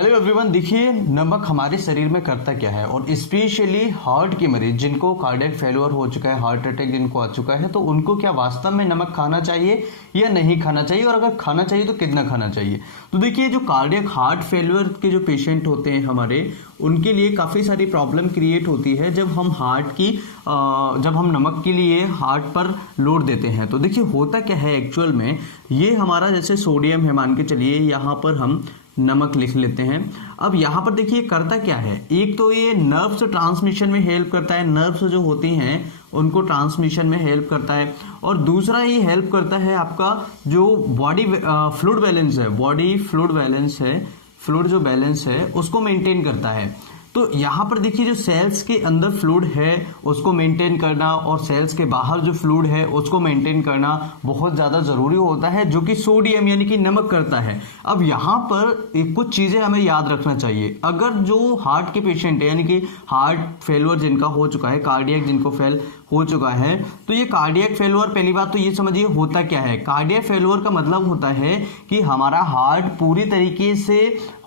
Hello everyone, देखिए नमक हमारे शरीर में करता क्या है और स्पेशली हार्ट के मरीज जिनको कार्डियक फेलियर हो चुका है, हार्ट अटैक जिनको आ चुका है, तो उनको क्या वास्तव में नमक खाना चाहिए या नहीं खाना चाहिए, और अगर खाना चाहिए तो कितना खाना चाहिए। तो देखिए जो कार्डियक हार्ट फेलियर के जो पेशेंट होते हैं हमारे, उनके लिए काफ़ी सारी प्रॉब्लम क्रिएट होती है जब हम नमक के लिए हार्ट पर लोड देते हैं। तो देखिए होता क्या है एक्चुअल में, ये हमारा जैसे सोडियम है, मान के चलिए यहाँ पर हम नमक लिख लेते हैं। अब यहाँ पर देखिए करता क्या है, एक तो ये नर्व्स ट्रांसमिशन में हेल्प करता है, नर्व्स जो होती हैं उनको ट्रांसमिशन में हेल्प करता है, और दूसरा ये हेल्प करता है आपका जो बॉडी फ्लूइड बैलेंस है, बॉडी फ्लूइड बैलेंस है, फ्लूइड जो बैलेंस है उसको मेंटेन करता है। तो यहाँ पर देखिए जो सेल्स के अंदर फ्लूइड है उसको मेंटेन करना और सेल्स के बाहर जो फ्लूइड है उसको मेंटेन करना बहुत ज़्यादा ज़रूरी होता है, जो कि सोडियम यानी कि नमक करता है। अब यहाँ पर कुछ चीज़ें हमें याद रखना चाहिए। अगर जो हार्ट के पेशेंट है यानी कि हार्ट फेलियर जिनका हो चुका है, कार्डियक जिनको फेल हो चुका है, तो ये कार्डियक फेलियर, पहली बात तो ये समझिए होता क्या है। कार्डियक फेलियर का मतलब होता है कि हमारा हार्ट पूरी तरीके से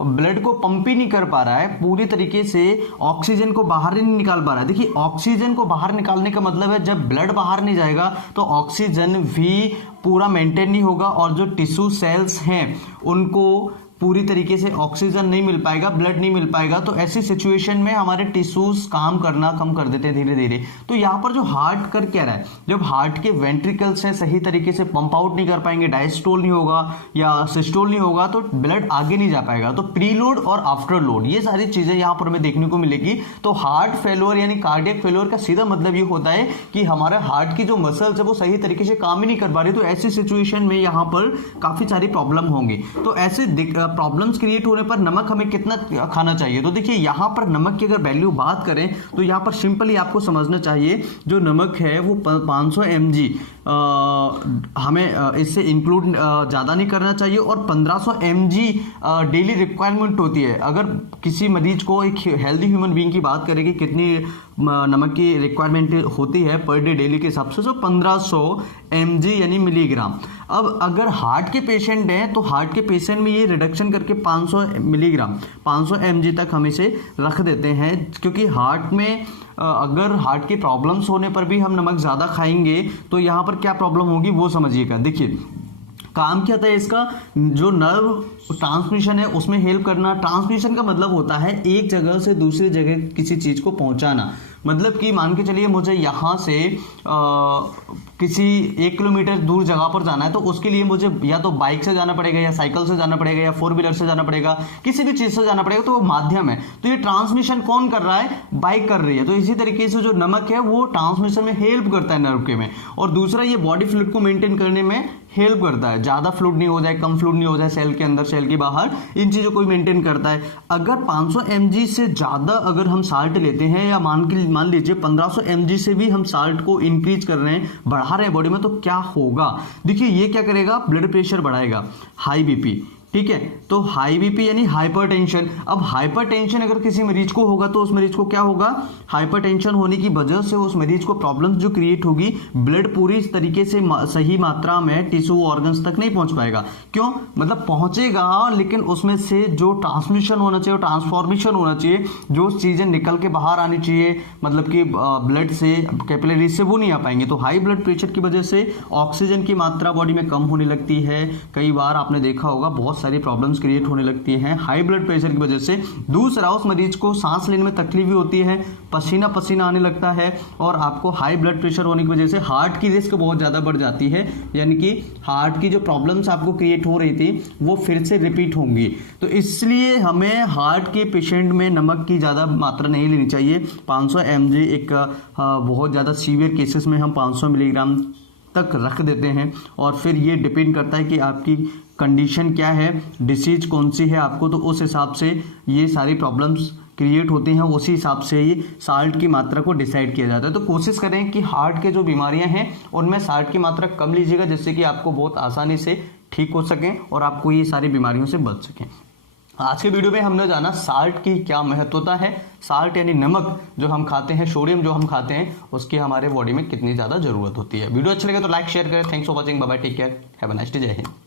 ब्लड को पंप ही नहीं कर पा रहा है, पूरी तरीके से ऑक्सीजन को बाहर नहीं निकाल पा रहा है। देखिए ऑक्सीजन को बाहर निकालने का मतलब है जब ब्लड बाहर नहीं जाएगा तो ऑक्सीजन भी पूरा मेंटेन नहीं होगा, और जो टिश्यू सेल्स हैं उनको पूरी तरीके से ऑक्सीजन नहीं मिल पाएगा, ब्लड नहीं मिल पाएगा। तो ऐसी सिचुएशन में हमारे टिश्यूज काम करना कम कर देते हैं धीरे धीरे। तो यहाँ पर जो हार्ट कर क्या रहा है, जब हार्ट के वेंट्रिकल्स हैं सही तरीके से पंप आउट नहीं कर पाएंगे, डायस्टोल नहीं होगा या सिस्टोल नहीं होगा, तो ब्लड आगे नहीं जा पाएगा। तो प्रीलोड और आफ्टर लोड ये सारी चीजें यहाँ पर हमें देखने को मिलेगी। तो हार्ट फेलियर यानी कार्डियक फेलियर का सीधा मतलब ये होता है कि हमारे हार्ट की जो मसल्स है वो सही तरीके से काम ही नहीं कर पा रही। तो ऐसी सिचुएशन में यहाँ पर काफी सारी प्रॉब्लम होंगी। तो ऐसे प्रॉब्लम्स क्रिएट होने पर नमक हमें कितना खाना चाहिए, तो देखिए यहाँ पर नमक की अगर वैल्यू बात करें तो यहाँ पर सिंपली आपको समझना चाहिए जो नमक है वो 500 mg हमें इससे इंक्लूड ज़्यादा नहीं करना चाहिए, और 1500 mg डेली रिक्वायरमेंट होती है। अगर किसी मरीज को, एक हेल्दी ह्यूमन बीइंग की बात करें कि कितनी नमक की रिक्वायरमेंट होती है पर डे डेली के हिसाब से, तो 1500 mg यानी मिलीग्राम। अब अगर हार्ट के पेशेंट हैं तो हार्ट के पेशेंट में ये रिडक्शन करके 500 मिलीग्राम 500 mg तक हम इसे रख देते हैं, क्योंकि हार्ट में अगर हार्ट की प्रॉब्लम्स होने पर भी हम नमक ज़्यादा खाएंगे तो यहाँ पर क्या प्रॉब्लम होगी वो समझिएगा। देखिए काम क्या होता है इसका, जो नर्व ट्रांसमिशन है उसमें हेल्प करना। ट्रांसमिशन का मतलब होता है एक जगह से दूसरी जगह किसी चीज को पहुंचाना। मतलब कि मान के चलिए मुझे यहाँ से किसी 1 किलोमीटर दूर जगह पर जाना है, तो उसके लिए मुझे या तो बाइक से जाना पड़ेगा या साइकिल से जाना पड़ेगा या 4 व्हीलर से जाना पड़ेगा, किसी भी चीज से जाना पड़ेगा। तो वो माध्यम है। तो ये ट्रांसमिशन कौन कर रहा है, बाइक कर रही है। तो इसी तरीके से जो नमक है वो ट्रांसमिशन में हेल्प करता है नर्व के में, और दूसरा ये बॉडी फ्लूइड को मेंटेन करने में हेल्प करता है। ज्यादा फ्लूइड नहीं हो जाए, कम फ्लूइड नहीं हो जाए, सेल के अंदर सेल के बाहर, इन चीजों को मेंटेन करता है। अगर 500 mg से ज्यादा अगर हम साल्ट लेते हैं, या मान लीजिए 1500 mg से भी हम साल्ट को इंक्रीज कर रहे हैं, बढ़ा रहे हैं बॉडी में, तो क्या होगा। देखिए ये क्या करेगा, ब्लड प्रेशर बढ़ाएगा, हाई बीपी, ठीक है। तो हाई बीपी यानी हाइपरटेंशन। अब हाइपरटेंशन अगर किसी मरीज को होगा तो उस मरीज को क्या होगा, हाइपरटेंशन होने की वजह से उस मरीज को प्रॉब्लम्स जो क्रिएट होगी, ब्लड पूरी तरीके से सही मात्रा में टिश्यू ऑर्गन्स तक नहीं पहुंच पाएगा। क्यों, मतलब पहुंचेगा लेकिन उसमें से जो ट्रांसमिशन होना चाहिए, ट्रांसफॉर्मेशन होना चाहिए, जो चीजें निकल के बाहर आनी चाहिए, मतलब कि ब्लड से, कैपिलरीज से, वो नहीं आ पाएंगे। तो हाई ब्लड प्रेशर की वजह से ऑक्सीजन की मात्रा बॉडी में कम होने लगती है। कई बार आपने देखा होगा बहुत सारी प्रॉब्लम्स क्रिएट होने लगती हैं हाई ब्लड प्रेशर की वजह से। दूसरा, उस मरीज को सांस लेने में तकलीफ भी होती है, पसीना पसीना आने लगता है, और आपको हाई ब्लड प्रेशर होने की वजह से हार्ट की रिस्क बहुत ज्यादा बढ़ जाती है, यानी कि हार्ट की जो प्रॉब्लम्स आपको क्रिएट हो रही थी वो फिर से रिपीट होंगी। तो इसलिए हमें हार्ट के पेशेंट में नमक की ज्यादा मात्रा नहीं लेनी चाहिए। 500 mg एक बहुत ज्यादा सीवियर केसेस में हम 500 मिलीग्राम तक रख देते हैं, और फिर ये डिपेंड करता है कि आपकी कंडीशन क्या है, डिसीज कौन सी है आपको, तो उस हिसाब से ये सारी प्रॉब्लम्स क्रिएट होते हैं, उसी हिसाब से ही साल्ट की मात्रा को डिसाइड किया जाता है। तो कोशिश करें कि हार्ट के जो बीमारियां हैं उनमें साल्ट की मात्रा कम लीजिएगा, जिससे कि आपको बहुत आसानी से ठीक हो सकें और आपको ये सारी बीमारियों से बच सकें। आज के वीडियो में हमने जाना साल्ट की क्या महत्वता है, साल्ट यानी नमक जो हम खाते हैं, सोडियम जो हम खाते हैं, उसकी हमारे बॉडी में कितनी ज्यादा जरूरत होती है। वीडियो अच्छा लगे तो लाइक शेयर करें। Thanks for watching, bye bye, take care, have a nice day, जय हिंद।